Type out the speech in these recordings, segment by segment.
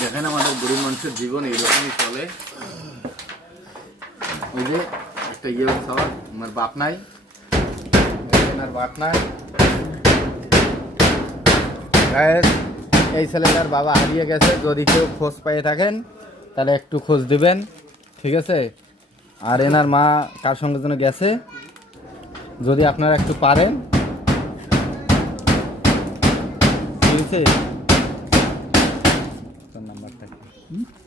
দেখেন আমাদের গরিব মানুষের জীবন এইরকমই চলে। ওই যে একটা ইয়ে সবার আমার বাপ নাই, আর বাপ নাই, এই ছেলেটার বাবা হারিয়ে গেছে। যদি কেউ খোঁজ পেয়ে থাকেন তাহলে একটু খোঁজ দিবেন, ঠিক আছে? আর এনার মা কার সঙ্গে যেন গেছে, যদি আপনারা একটু পারেন, ঠিক আছে? তোর নাম্বারটা কি?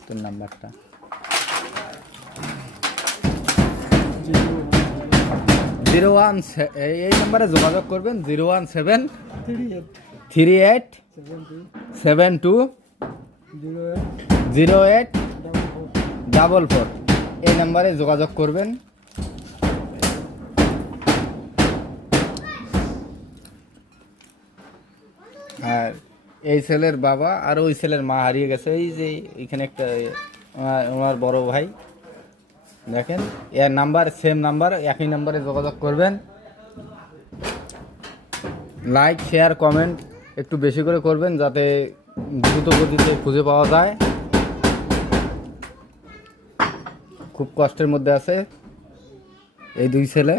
তোর নাম্বারটা 01 এই নাম্বারে যোগাযোগ করবেন 01738720844 এই নাম্বারে যোগাযোগ করবেন। আর এই ছেলের বাবা আর ওই ছেলের মা হারিয়ে গেছে। এই যে এখানে একটা আমার বড় ভাই, দেখেন এর নাম্বার সেম নাম্বার, একই নাম্বারে যোগাযোগ করবেন। লাইক শেয়ার কমেন্ট একটু বেশি করে করবেন যাতে দ্রুত গতিতে খুঁজে পাওয়া যায়। খুব কষ্টের মধ্যে আছে এই দুই ছেলে।